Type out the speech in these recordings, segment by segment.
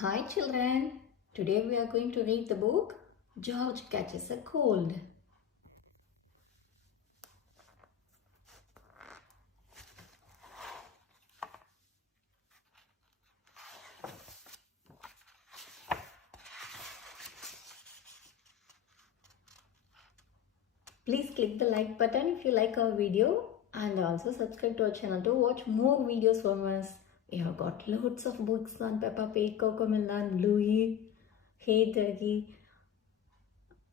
Hi children, today we are going to read the book George Catches a Cold. Please click the like button if you like our video and also subscribe to our channel to watch more videos from us. We have got loads of books on Peppa Pig, Cocomelon, Bluey, Hey Turkey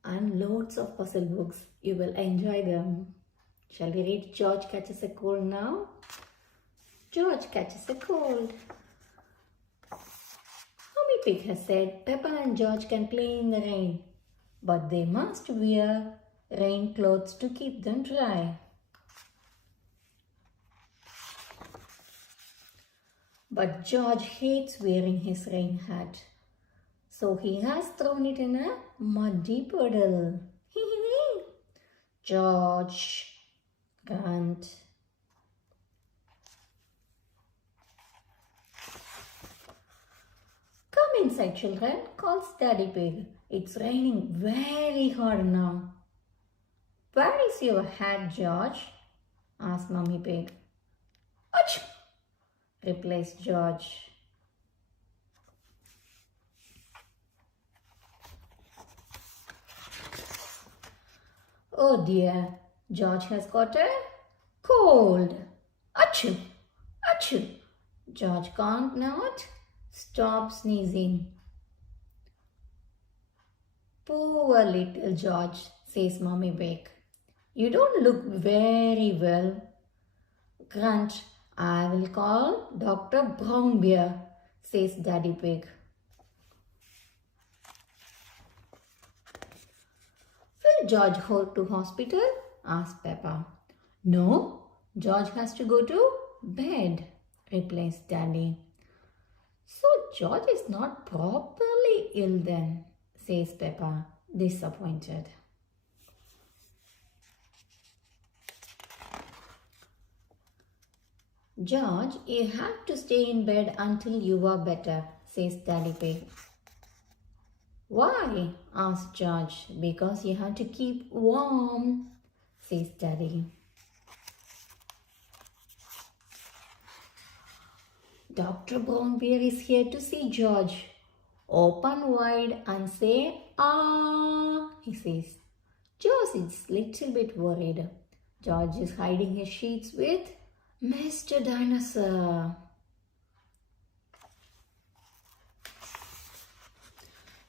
and loads of puzzle books. You will enjoy them. Shall we read George Catches a Cold now? George catches a cold. Mummy Pig has said Peppa and George can play in the rain, but they must wear rain clothes to keep them dry. But George hates wearing his rain hat, so he has thrown it in a muddy puddle. George can't. Come inside, children, calls Daddy Pig. It's raining very hard now. Where is your hat, George? Asked Mummy Pig. Achoo! Replies George. Oh dear, George has got a cold. Achoo! Achoo! George can't not stop sneezing. Poor little George, says Mummy Pig. You don't look very well. Grunt, I will call Dr. Brown Bear, says Daddy Pig. Will George go to hospital? Asked Peppa. No, George has to go to bed, replies Daddy. So George is not properly ill then, says Peppa, disappointed. George, you have to stay in bed until you are better, says Daddy Pig. Why? Asks George. Because you have to keep warm, says Daddy. Dr. Brown Bear is here to see George. Open wide and say, ah, he says. George is little bit worried. George is hiding his sheets with Mr. Dinosaur.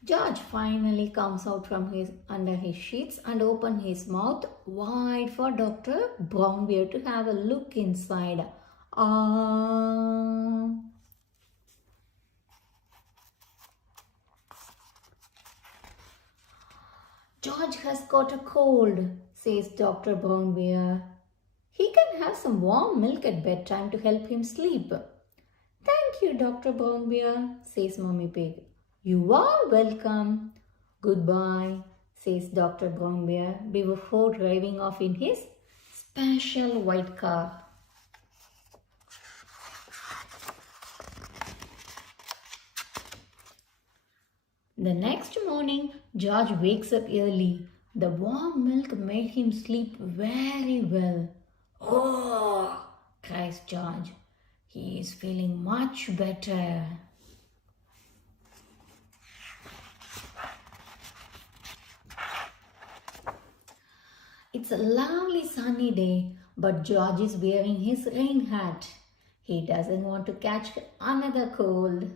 George finally comes out from under his sheets and opens his mouth wide for Dr. Brown Bear to have a look inside. Ah. George has got a cold, says Dr. Brown Bear. He can have some warm milk at bedtime to help him sleep. Thank you, Dr. Brown Bear, says Mummy Pig. You are welcome. Goodbye, says Dr. Brown Bear before driving off in his special white car. The next morning, George wakes up early. The warm milk made him sleep very well. Oh, cries George. He is feeling much better. It's a lovely sunny day, but George is wearing his rain hat. He doesn't want to catch another cold.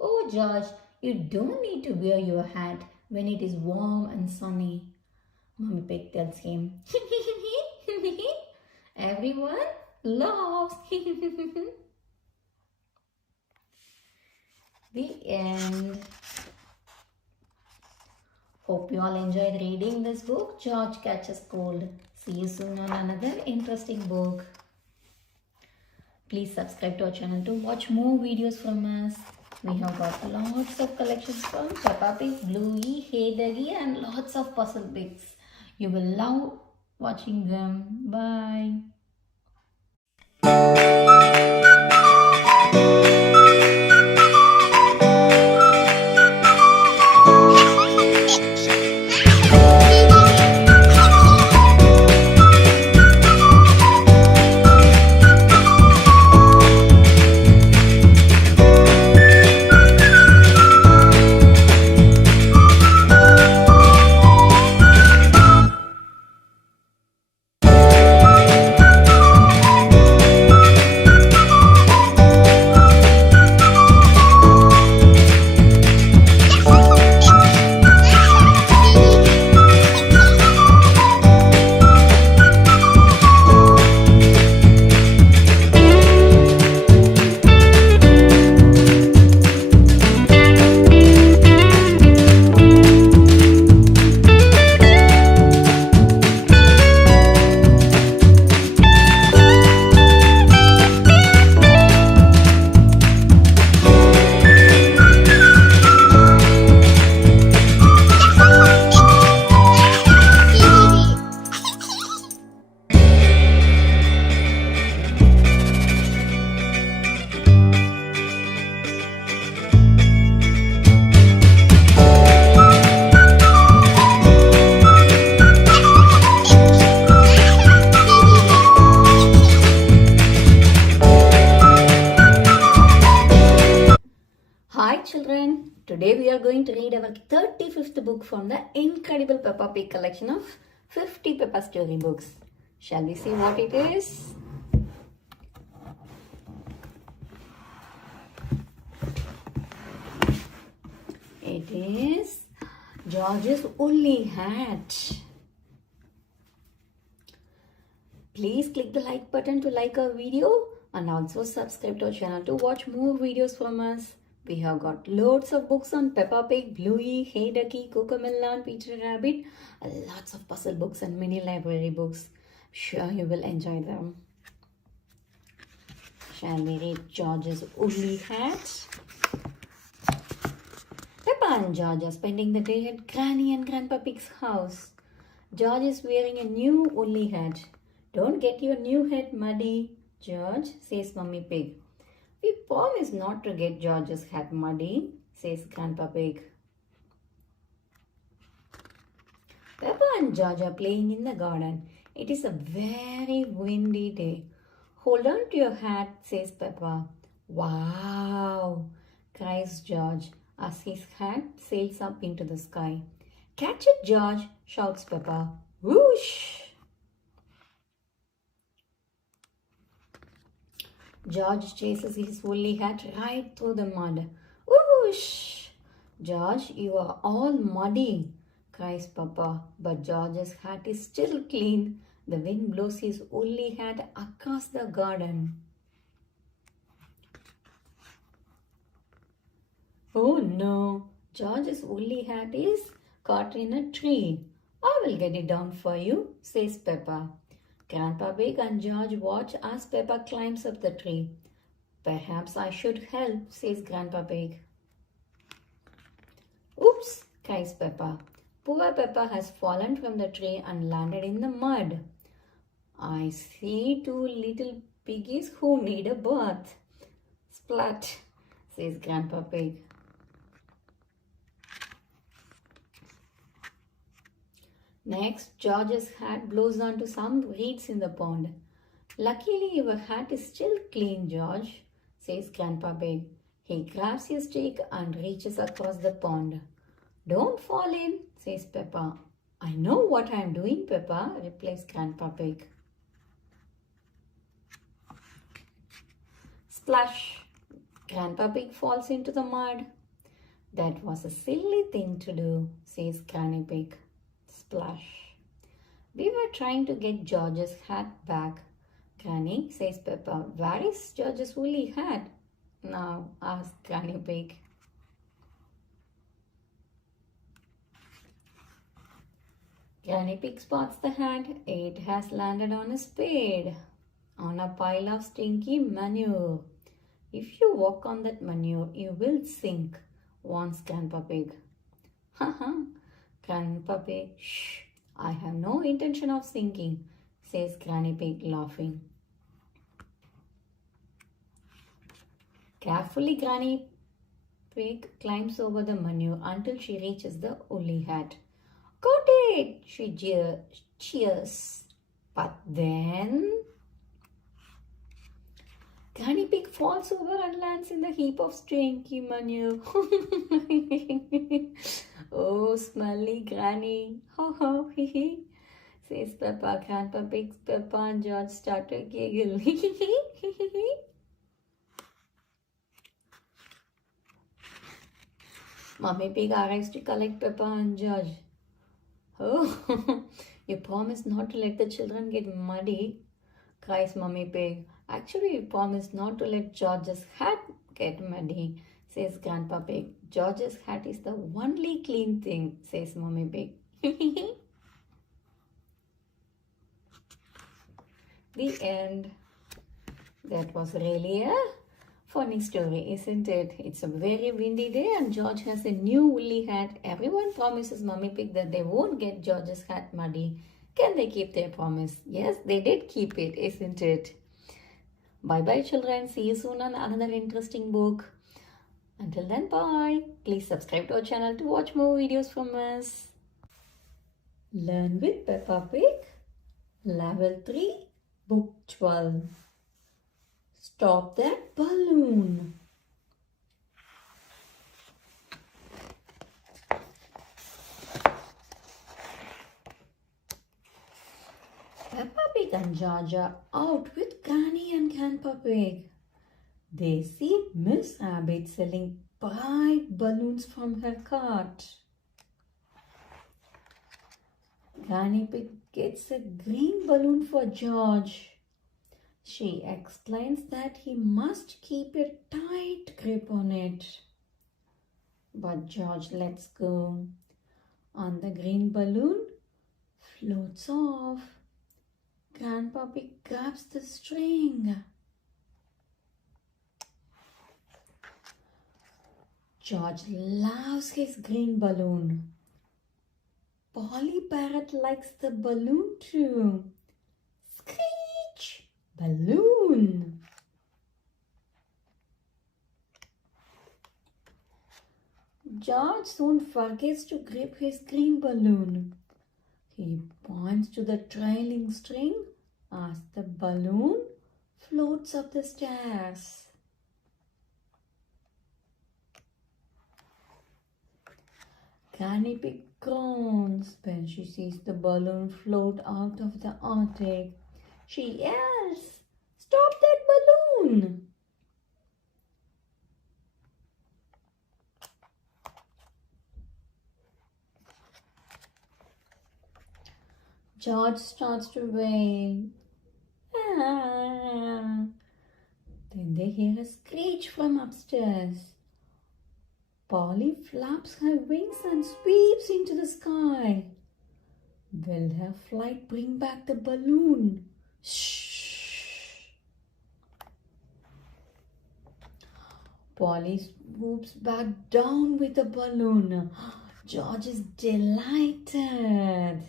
Oh, George, you don't need to wear your hat when it is warm and sunny. Mummy Pig tells him. Everyone laughs. The end. Hope you all enjoyed reading this book, George Catches Cold. See you soon on another interesting book. Please subscribe to our channel to watch more videos from us. We have got lots of collections from Peppa Pig, Bluey, Hey Doggy and lots of puzzle bits. You will love watching them. Bye. children. Today we are going to read our 35th book from the incredible Peppa Pig collection of 50 Peppa storybooks. Shall we see what it is? It is George's woolly hat. Please click the like button to like our video and also subscribe to our channel to watch more videos from us. We have got loads of books on Peppa Pig, Bluey, Hey Ducky, Cocomelon, Peter Rabbit, and lots of puzzle books and mini library books. Sure you will enjoy them. Shall we read George's woolly hat? Peppa and George are spending the day at Granny and Grandpa Pig's house. George is wearing a new woolly hat. Don't get your new hat muddy, George, says Mummy Pig. We promise not to get George's hat muddy, says Grandpa Pig. Peppa and George are playing in the garden. It is a very windy day. Hold on to your hat, says Peppa. Wow, cries George as his hat sails up into the sky. Catch it, George, shouts Peppa. Whoosh! George chases his woolly hat right through the mud. Whoosh! George, you are all muddy, cries Peppa. But George's hat is still clean. The wind blows his woolly hat across the garden. Oh no! George's woolly hat is caught in a tree. I will get it down for you, says Peppa. Grandpa Pig and George watch as Peppa climbs up the tree. Perhaps I should help, says Grandpa Pig. Oops, cries Peppa. Poor Peppa has fallen from the tree and landed in the mud. I see two little piggies who need a bath. Splat, says Grandpa Pig. Next, George's hat blows onto some reeds in the pond. Luckily, your hat is still clean, George, says Grandpa Pig. He grabs his stick and reaches across the pond. Don't fall in, says Peppa. I know what I am doing, Peppa, replies Grandpa Pig. Splash! Grandpa Pig falls into the mud. That was a silly thing to do, says Granny Pig. Splash. We were trying to get George's hat back. Granny, says Peppa. Where is George's woolly hat? Now, asks Granny Pig. Granny Pig spots the hat. It has landed on a spade, on a pile of stinky manure. If you walk on that manure, you will sink, warns Grandpa Pig. Haha. Grandpa Pig, shh, I have no intention of sinking, says Granny Pig laughing. Carefully, Granny Pig climbs over the manure until she reaches the woolly hat. Got it, she cheers. But then Granny Pig falls over and lands in the heap of stinky manure. Oh, smelly Granny. Ho ho, hee hee, says Peppa. Grandpa Pig, Peppa and George start to giggle. Mummy Pig arrives to collect Peppa and George. Oh, you promised not to let the children get muddy, cries Mummy Pig. Actually, you promised not to let George's hat get muddy, says Grandpa Pig. George's hat is the only clean thing, says Mummy Pig. The end. That was really a funny story, isn't it? It's a very windy day and George has a new woolly hat. Everyone promises Mummy Pig that they won't get George's hat muddy. Can they keep their promise? Yes, they did keep it, isn't it? Bye-bye, children. See you soon on another interesting book. Until then, bye. Please subscribe to our channel to watch more videos from us. Learn with Peppa Pig. Level 3, Book 12. Stop that balloon. Pig and George are out with Granny and Grandpa Pig. They see Miss Rabbit selling bright balloons from her cart. Granny Pig gets a green balloon for George. She explains that he must keep a tight grip on it. But George lets go, and the green balloon floats off. Grandpa Pig grabs the string. George loves his green balloon. Polly Parrot likes the balloon too. Screech! Balloon! George soon forgets to grip his green balloon. He points to the trailing string as the balloon floats up the stairs. Granny Pig groans when she sees the balloon float out of the attic. She yells, "Stop that balloon!" George starts to wail. Ah. Then they hear a screech from upstairs. Polly flaps her wings and sweeps into the sky. Will her flight bring back the balloon? Shh! Polly swoops back down with the balloon. George is delighted.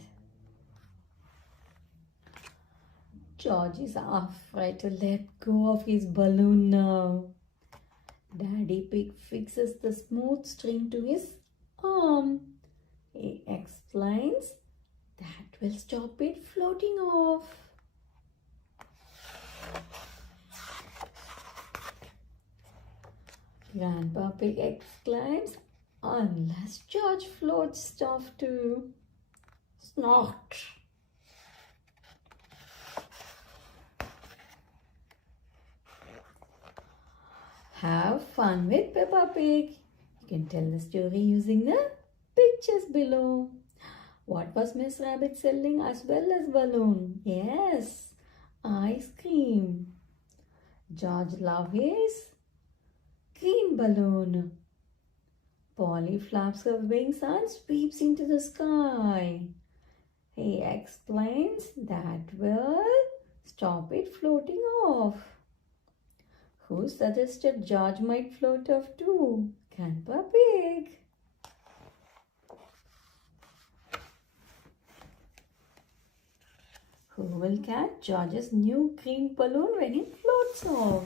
George is afraid to let go of his balloon now. Daddy Pig fixes the smooth string to his arm. He explains that will stop it floating off. Grandpa Pig exclaims, "Unless George floats off too." Snort! Have fun with Peppa Pig. You can tell the story using the pictures below. What was Miss Rabbit selling as well as balloon? Yes, ice cream. George loves his green balloon. Polly flaps her wings and sweeps into the sky. He explains that will stop it floating off. Who suggested George might float off too? Grandpa Pig. Who will catch George's new green balloon when it floats off?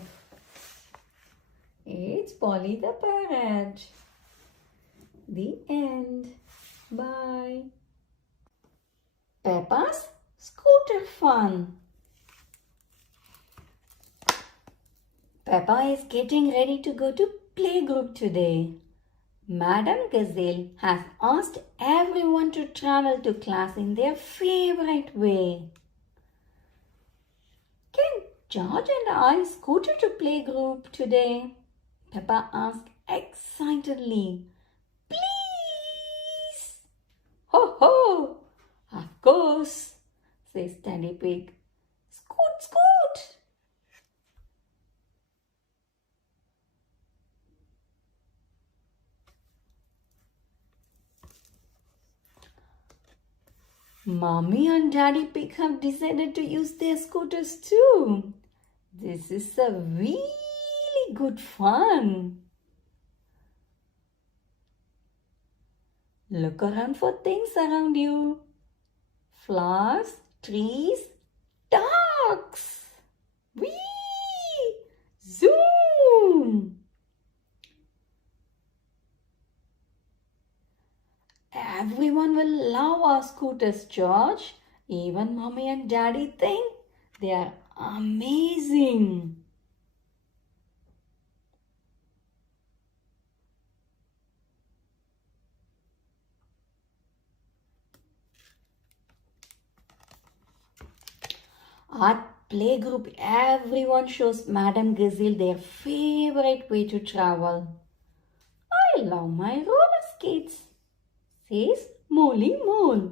It's Polly the Parrot. The end. Bye. Peppa's Scooter Fun. Peppa is getting ready to go to playgroup today. Madam Gazelle has asked everyone to travel to class in their favorite way. Can George and I scooter to playgroup today? Peppa asked excitedly. Please! Ho ho! Of course, says Daddy Pig. Scoot, scoot! Mommy and Daddy Pig have decided to use their scooters too. This is a really good fun. Look around for things around you. Flowers, trees, ducks. Whee! Zoom! Everyone will love our scooters, George. Even Mommy and Daddy think they are amazing. At playgroup, everyone shows Madame Gazelle their favorite way to travel. I love my roller skates, says Molly Mole,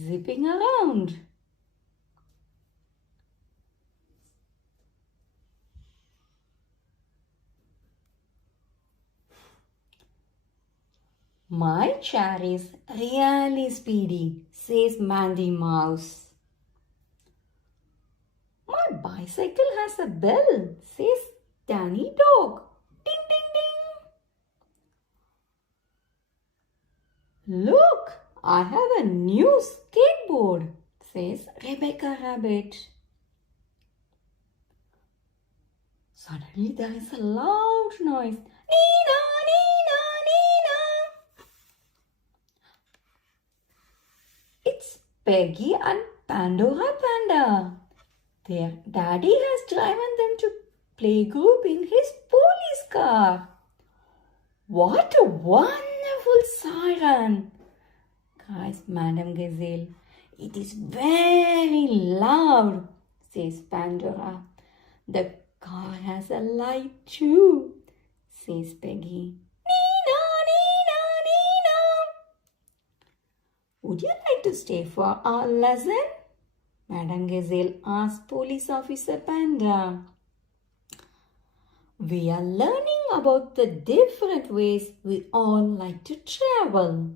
zipping around. My chair is really speedy, says Mandy Mouse. My bicycle has a bell, says Danny Dog. Ding, ding, ding. Look, I have a new skateboard, says Rebecca Rabbit. Suddenly there is a loud noise. Nina, Nina, Nina. It's Peggy and Pandora Panda. Their daddy has driven them to playgroup in his police car. What a wonderful siren, cries Madame Gazelle. It is very loud, says Pandora. The car has a light too, says Peggy. Nina, Nina, Nina. Would you like to stay for our lesson? Madame Gazelle asked Police Officer Panda. We are learning about the different ways we all like to travel.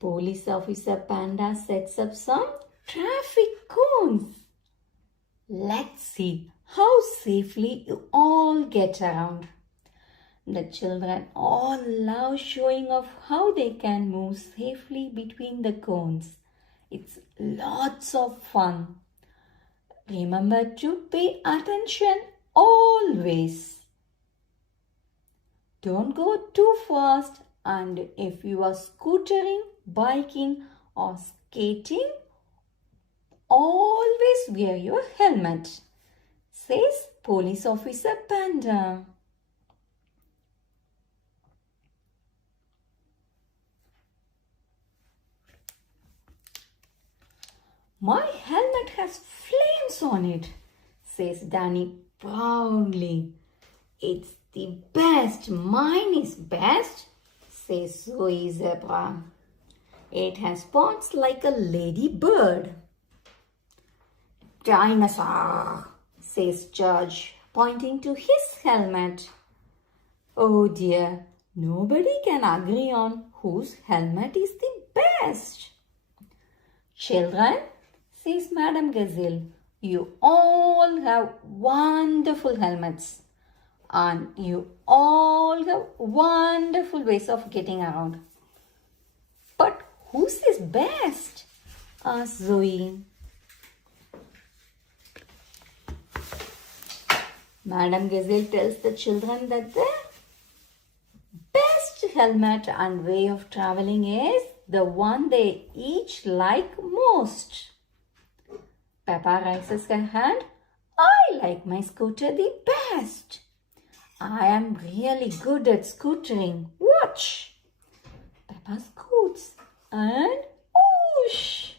Police Officer Panda sets up some traffic cones. Let's see how safely you all get around. The children all love showing off how they can move safely between the cones. It's lots of fun. Remember to pay attention always. Don't go too fast, and if you are scootering, biking or skating, always wear your helmet, says Police Officer Panda. My helmet has flames on it, says Danny proudly. It's the best. Mine is best, says Zoe Zebra. It has spots like a ladybird. Dinosaur, says George, pointing to his helmet. Oh dear, nobody can agree on whose helmet is the best. Children, says Madame Gazelle, you all have wonderful helmets and you all have wonderful ways of getting around. But whose is best? Asked Zoe. Madame Gazelle tells the children that the best helmet and way of traveling is the one they each like most. Peppa raises her hand. I like my scooter the best. I am really good at scootering. Watch. Peppa scoots and whoosh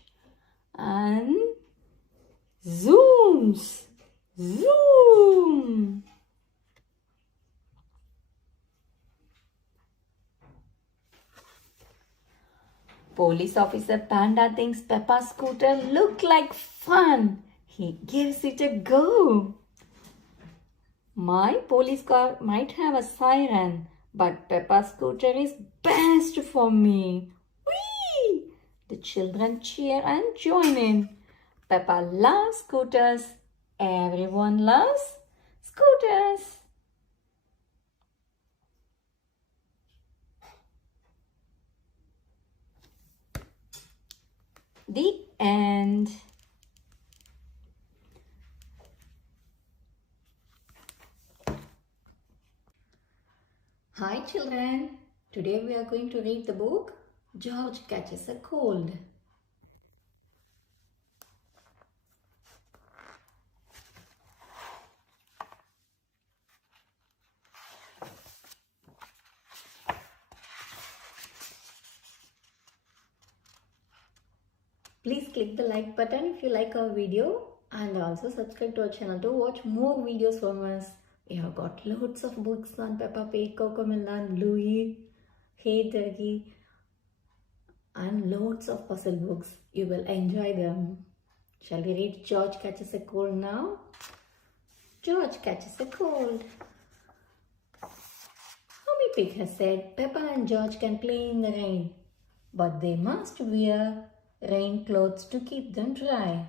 and zooms. Zoom. Police Officer Panda thinks Peppa's scooter look like fun. He gives it a go. My police car might have a siren, but Peppa's scooter is best for me. Whee! The children cheer and join in. Peppa loves scooters. Everyone loves scooters. The end. Hi children. Today we are going to read the book George Catches a Cold. Please click the like button if you like our video and also subscribe to our channel to watch more videos from us. We have got loads of books on Peppa Pig, Cocomelon, Bluey, Hey Turkey and loads of puzzle books. You will enjoy them. Shall we read George Catches a Cold now? George catches a cold. Mommy Pig has said Peppa and George can play in the rain, but they must wear rain clothes to keep them dry.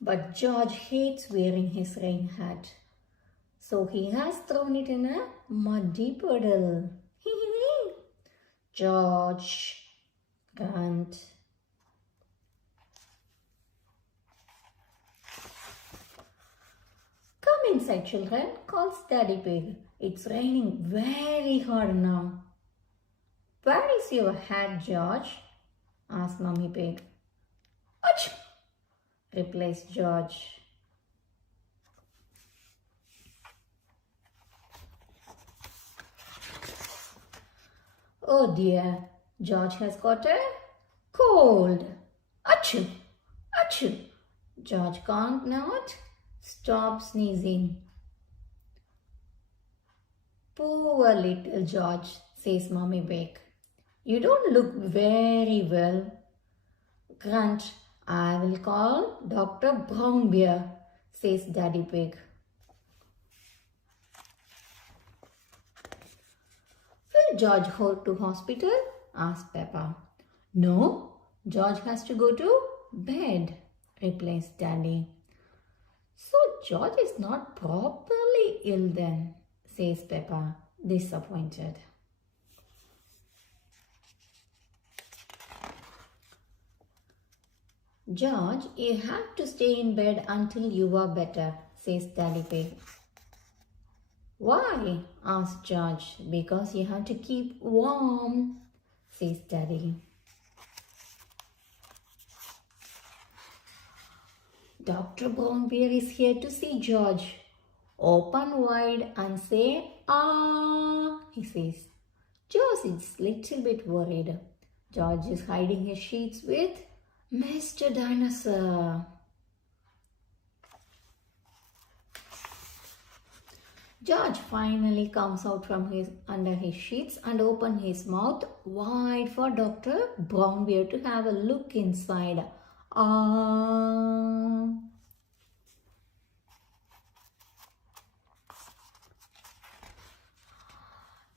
But George hates wearing his rain hat, so he has thrown it in a muddy puddle. George, grunt. Come inside, children, calls Daddy Pig. It's raining very hard now. Where is your hat, George? Asked Mummy Pig. Achoo! Replies George. Oh dear, George has got a cold. Achoo! Achoo! George can't not stop sneezing. Poor little George, says Mummy Pig. You don't look very well. Grunt, I will call Dr. Brownbear, says Daddy Pig. Will George go to hospital? Asked Peppa. No, George has to go to bed, replies Daddy. So George is not properly ill then, says Peppa, disappointed. George, you have to stay in bed until you are better, says Daddy Pig. Why? Asked George. Because you have to keep warm, says Daddy. Dr. Brownbear is here to see George. Open wide and say, ah, he says. George is little bit worried. George is hiding his sheets with Mr. Dinosaur. George finally comes out from under his sheets and opens his mouth wide for Dr. Brownbear to have a look inside. Ah.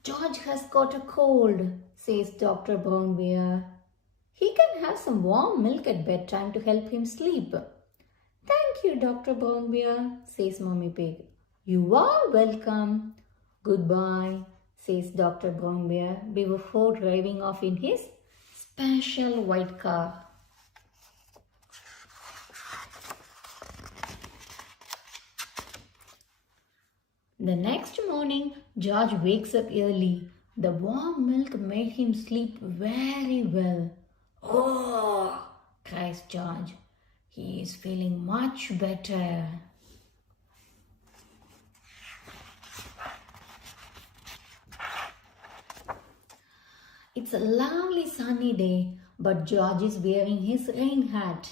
George has got a cold, says Dr. Brownbear. He can have some warm milk at bedtime to help him sleep. Thank you, Dr. Brownbear, says Mummy Pig. You are welcome. Goodbye, says Dr. Brownbear before driving off in his special white car. The next morning, George wakes up early. The warm milk made him sleep very well. Oh, cries George. He is feeling much better. It's a lovely sunny day, but George is wearing his rain hat.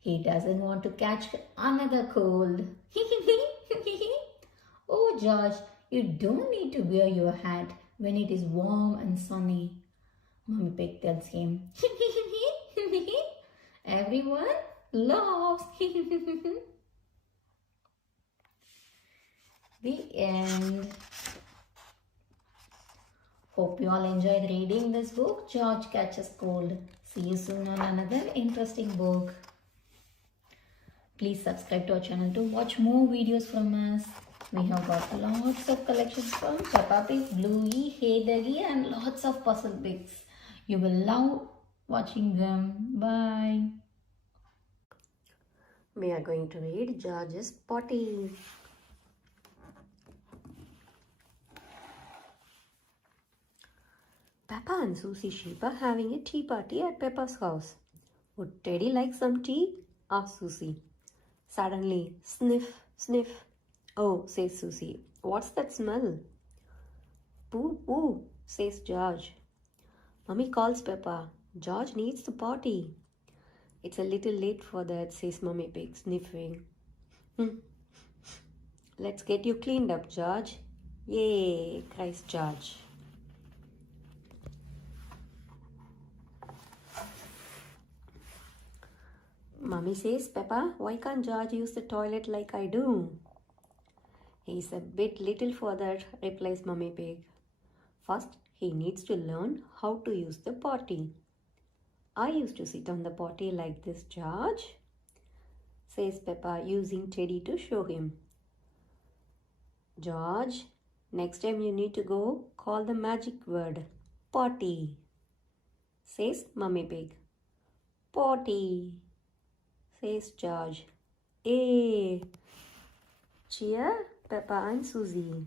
He doesn't want to catch another cold. Oh, George, you don't need to wear your hat when it is warm and sunny. Mummy Pig tells him. Everyone laughs. The end. Hope you all enjoyed reading this book, George Catches Cold. See you soon on another interesting book. Please subscribe to our channel to watch more videos from us. We have got lots of collections from Peppa Pig, Bluey, Hey Doggy and lots of puzzle books. You will love watching them. Bye. We are going to read George's Potty. Peppa and Susie Sheep are having a tea party at Peppa's house. Would Teddy like some tea? Asked Susie. Suddenly, sniff, sniff. Oh, says Susie. What's that smell? Poo, poo, says George. Mummy calls Peppa. George needs the potty. It's a little late for that, says Mummy Pig, sniffing. Let's get you cleaned up, George. Yay, cries George. Mummy says, Peppa, why can't George use the toilet like I do? He's a bit little for that, replies Mummy Pig. First, he needs to learn how to use the potty. I used to sit on the potty like this, George, says Peppa, using Teddy to show him. George, next time you need to go, call the magic word, potty, says Mummy Pig. Potty, says George. Hey, cheer Peppa and Susie.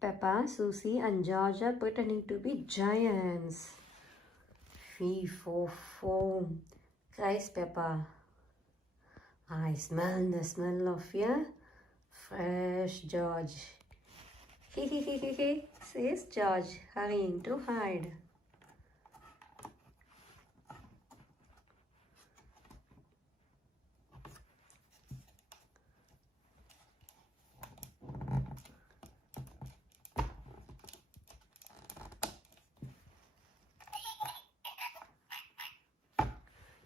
Peppa, Susie and George are pretending to be giants. Fee, fo, foam, cries Peppa. I smell the smell of your fresh George. He, says George, hurrying to hide.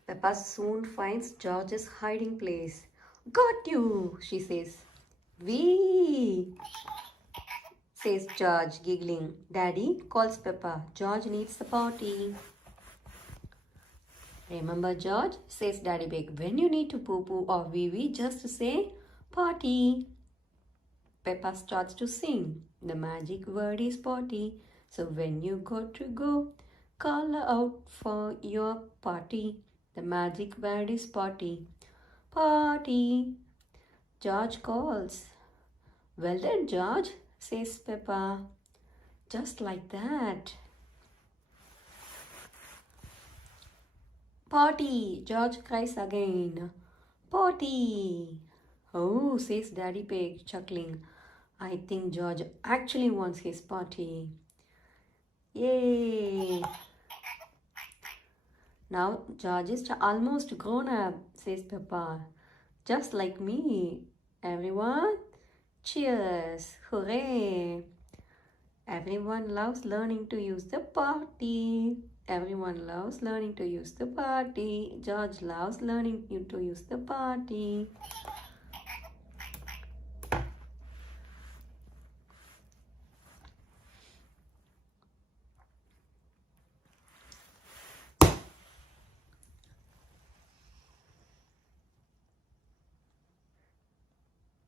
Peppa soon finds George's hiding place. Got you, she says. Wee, says George, giggling. Daddy calls Peppa. George needs the potty. Remember, George, says Daddy Pig, when you need to poo-poo or wee-wee, just say potty. Peppa starts to sing. The magic word is potty. So when you got to go, call out for your potty. The magic word is potty. Potty. George calls. Well done, George, says Peppa. Just like that. Potty, George cries again. Potty. Oh, says Daddy Pig, chuckling. I think George actually wants his potty. Yay! Now George is almost grown up, says Peppa. Just like me. Everyone, cheers! Hooray! Everyone loves learning to use the potty. Everyone loves learning to use the potty. George loves learning to use the potty.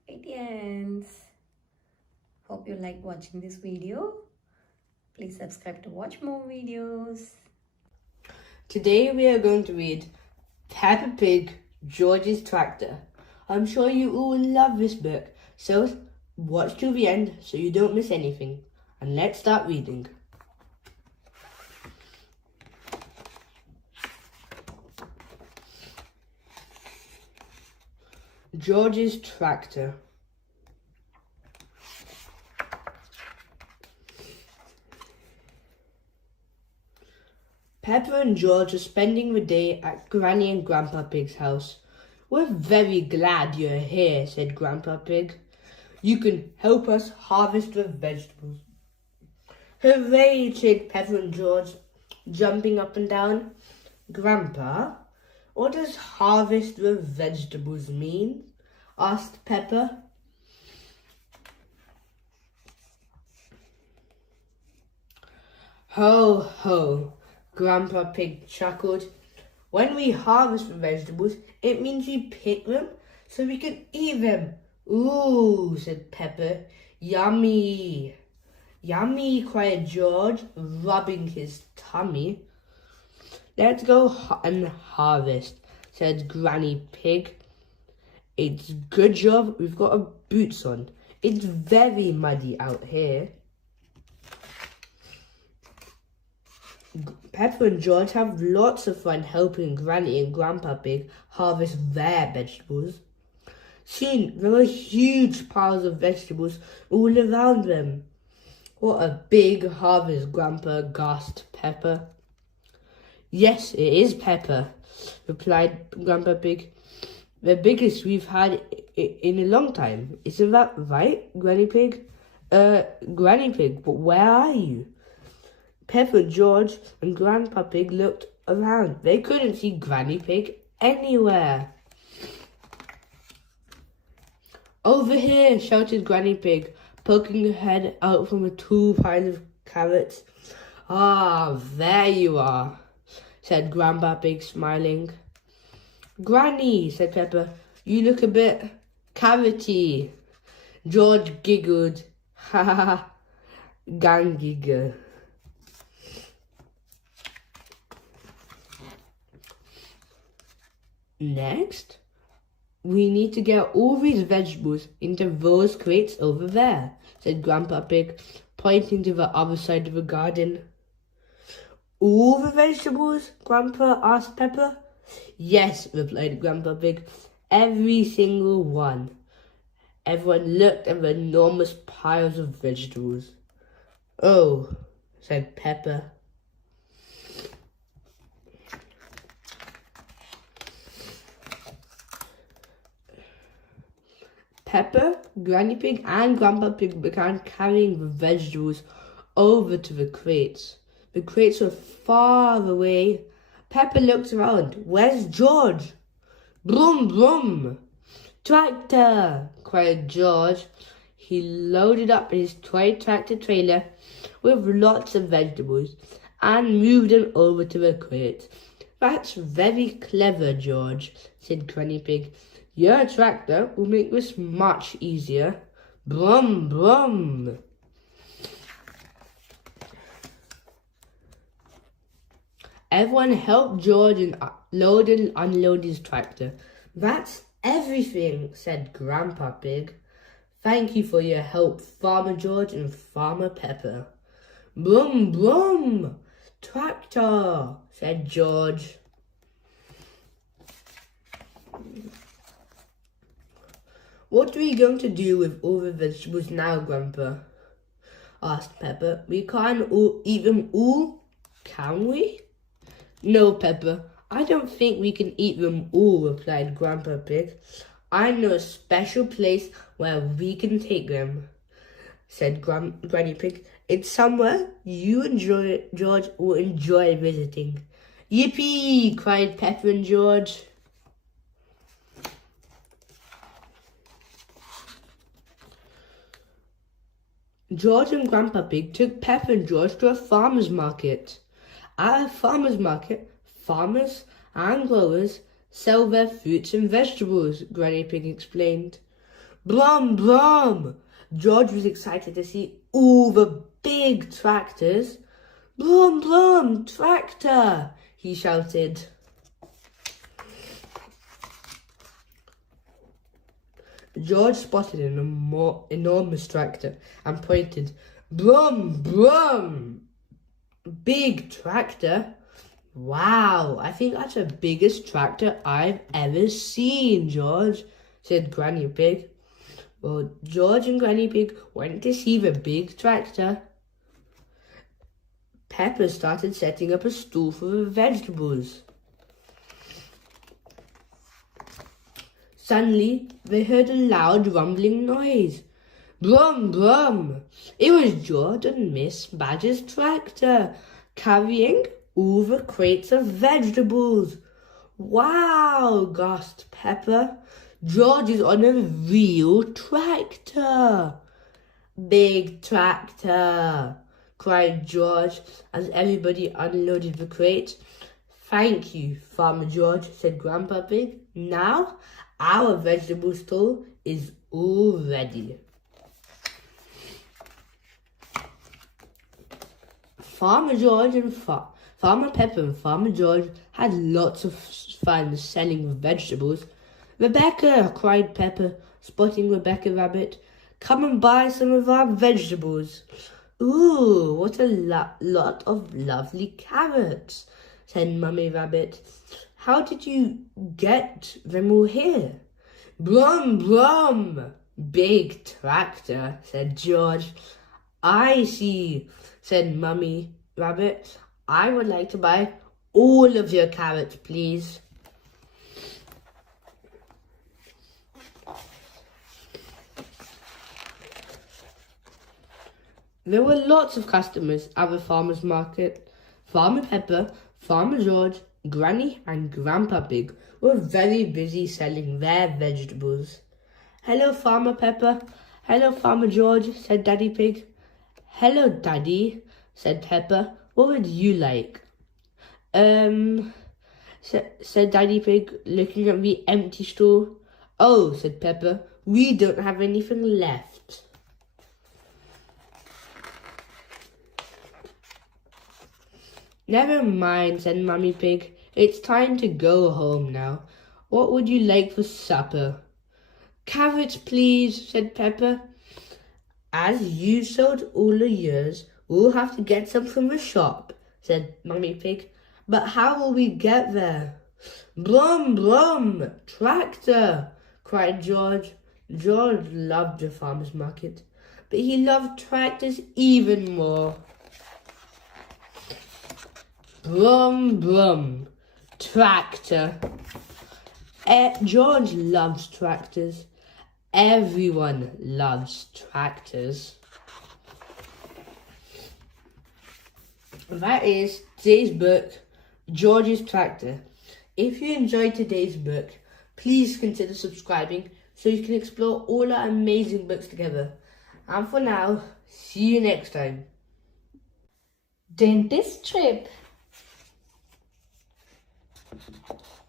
It ends. Hope you like watching this video. Please subscribe to watch more videos. Today we are going to read Peppa Pig, George's Tractor. I'm sure you all love this book, so watch to the end so you don't miss anything. And let's start reading. George's Tractor. Peppa and George are spending the day at Granny and Grandpa Pig's house. We're very glad you're here, said Grandpa Pig. You can help us harvest the vegetables. Hooray, said Peppa and George, jumping up and down. Grandpa, what does harvest the vegetables mean? Asked Peppa. Ho, ho, Grandpa Pig chuckled. When we harvest the vegetables, it means we pick them so we can eat them. Ooh, said Peppa. Yummy. Yummy, cried George, rubbing his tummy. Let's go and harvest, said Granny Pig. It's good job we've got our boots on. It's very muddy out here. Peppa and George have lots of fun helping Granny and Grandpa Pig harvest their vegetables. Soon there were huge piles of vegetables all around them. What a big harvest, Grandpa, gasped Peppa. Yes, it is, Peppa, replied Grandpa Pig. The biggest we've had in a long time. Isn't that right, Granny Pig? Granny Pig, but where are you? Peppa, George, and Grandpa Pig looked around. They couldn't see Granny Pig anywhere. Over here, shouted Granny Pig, poking her head out from a tall pile of carrots. Ah, there you are, said Grandpa Pig, smiling. Granny, said Peppa, you look a bit carroty. George giggled. Ha ha ha. Gang giggle. Next, we need to get all these vegetables into those crates over there, said Grandpa Pig, pointing to the other side of the garden. All the vegetables? Grandpa asked Peppa. Yes, replied Grandpa Pig, every single one. Everyone looked at the enormous piles of vegetables. Oh, said Peppa. Peppa, Granny Pig, and Grandpa Pig began carrying the vegetables over to the crates. The crates were far away. Peppa looked around. Where's George? Brum, brum! Tractor! Cried George. He loaded up his toy tractor trailer with lots of vegetables and moved them over to the crates. That's very clever, George, said Granny Pig. Your tractor will make this much easier. Brum, brum! Everyone helped George load and unload his tractor. That's everything, said Grandpa Pig. Thank you for your help, Farmer George and Farmer Peppa. Brum, brum! Tractor, said George. What are we going to do with all the vegetables now, Grandpa? Asked Peppa. We can't eat them all, can we? No, Peppa, I don't think we can eat them all, replied Grandpa Pig. I know a special place where we can take them, said Granny Pig. It's somewhere you and George will enjoy visiting. Yippee! Cried Peppa and George. George and Grandpa Pig took Peppa and George to a farmer's market. At a farmer's market, farmers and growers sell their fruits and vegetables, Granny Pig explained. Brum, brum! George was excited to see all the big tractors. Brum, brum, tractor! He shouted. George spotted an enormous tractor and pointed. Brum, brum! Big tractor? Wow, I think that's the biggest tractor I've ever seen, George, said Granny Pig. Well, George and Granny Pig went to see the big tractor. Peppa started setting up a stool for the vegetables. Suddenly, they heard a loud rumbling noise. Brum, brum! It was George and Miss Badger's tractor, carrying all the crates of vegetables. Wow, gasped Peppa. George is on a real tractor. Big tractor, cried George as everybody unloaded the crates. Thank you, Farmer George, said Grandpa Pig. Now, our vegetable store is all ready. Farmer George and Farmer Peppa and Farmer George had lots of fun selling the vegetables. Rebecca, cried Peppa, spotting Rebecca Rabbit. Come and buy some of our vegetables. Ooh, what a lot of lovely carrots, said Mummy Rabbit. How did you get them all here? Brum, brum. Big tractor, said George. I see, said Mummy Rabbit. I would like to buy all of your carrots, please. There were lots of customers at the farmer's market. Farmer Pepper, Farmer George, Granny and Grandpa Pig were very busy selling their vegetables. Hello, Farmer Pepper. Hello, Farmer George, said Daddy Pig. Hello, Daddy, said Pepper. What would you like? Said Daddy Pig, looking at the empty stall. Oh, said Pepper, we don't have anything left. Never mind, said Mummy Pig. It's time to go home now. What would you like for supper? Carrots, please, said Pepper. As you sold all the yours, we'll have to get some from the shop, said Mummy Pig. But how will we get there? Brum, brum, tractor, cried George. George loved the farmer's market, but he loved tractors even more. Brum, brum, tractor. George loves tractors. Everyone loves tractors. That is today's book, George's Tractor. If you enjoyed today's book, please consider subscribing so you can explore all our amazing books together. And for now, see you next time. Dentist trip.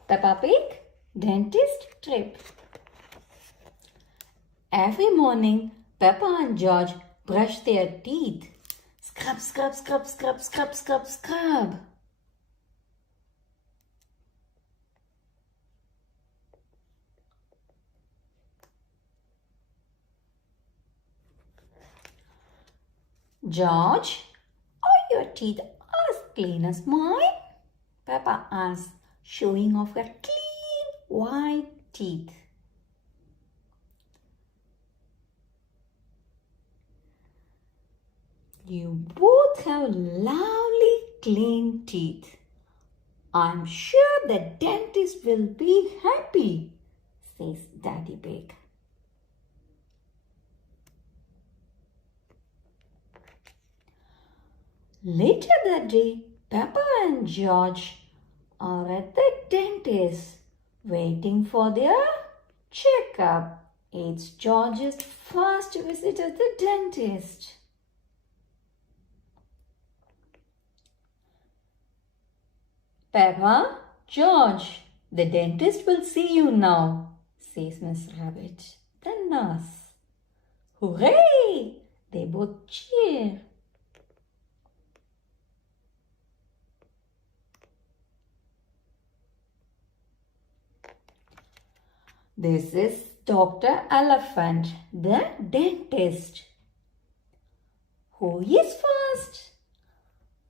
Peppa Pig, dentist trip. Every morning, Peppa and George brush their teeth. Scrub, scrub, scrub, scrub, scrub, scrub, scrub. George, are your teeth as clean as mine? Peppa asked, showing off her clean white teeth. You both have lovely clean teeth. I'm sure the dentist will be happy, says Daddy Pig. Later that day, Peppa and George are at the dentist waiting for their checkup. It's George's first visit at the dentist. Peppa, George, the dentist will see you now, says Miss Rabbit, the nurse. Hooray! They both cheer. This is Dr. Elephant, the dentist. Who is first?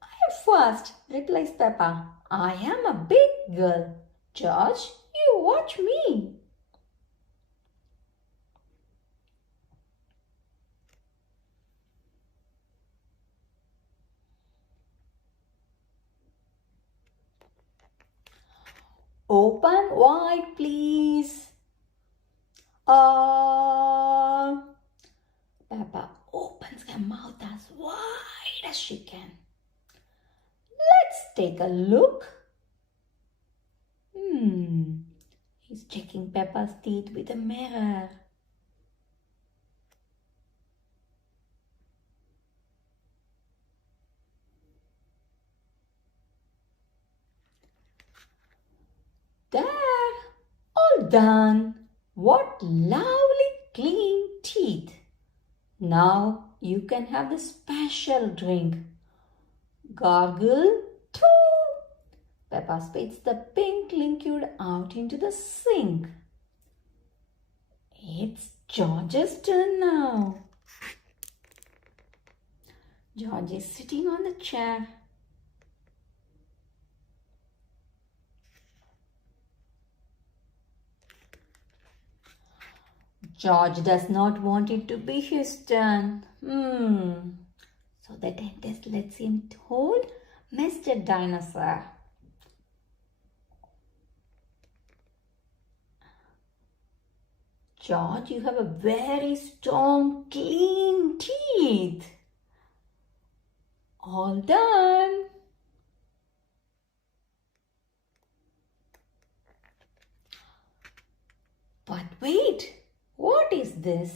I am first, replies Peppa. I am a big girl. George, you watch me. Open wide, please. Peppa opens her mouth as wide as she can. Let's take a look. He's checking Peppa's teeth with a mirror. There, all done. What lovely clean teeth. Now you can have the special drink. Gargle too. Peppa spits the pink liquid out into the sink. It's George's turn now. George is sitting on the chair. George does not want it to be his turn. So the dentist lets him hold Mr. Dinosaur. George, you have a very strong, clean teeth. All done. But wait, what is this?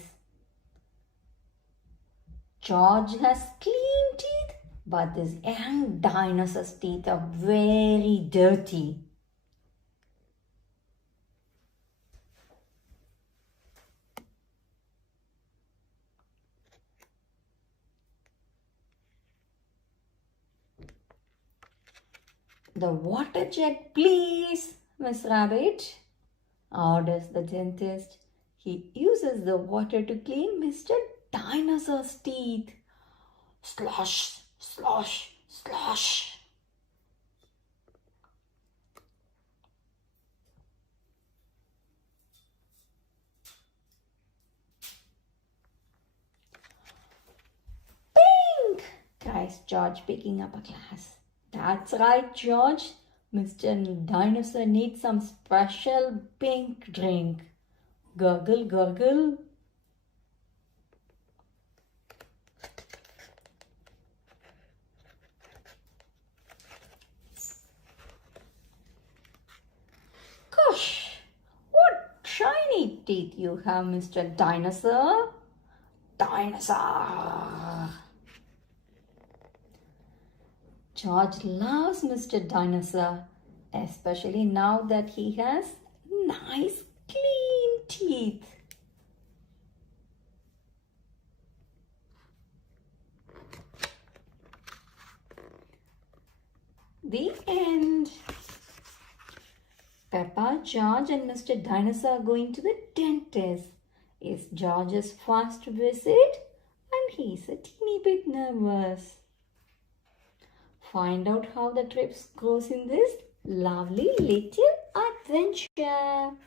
George has clean teeth, but this young dinosaur's teeth are very dirty. The water jet, please, Miss Rabbit, orders the dentist. He uses the water to clean Mr. Dinosaur's teeth. Slosh, slosh, slosh. Pink! Cries George, picking up a glass. That's right, George. Mr. Dinosaur needs some special pink drink. Gurgle, gurgle. Gosh, what shiny teeth you have, Mr. Dinosaur. Dinosaur. George loves Mr. Dinosaur, especially now that he has nice clean teeth. The end. Peppa, George and Mr. Dinosaur are going to the dentist. It's George's first visit and he's a teeny bit nervous. Find out how the trip goes in this lovely little adventure.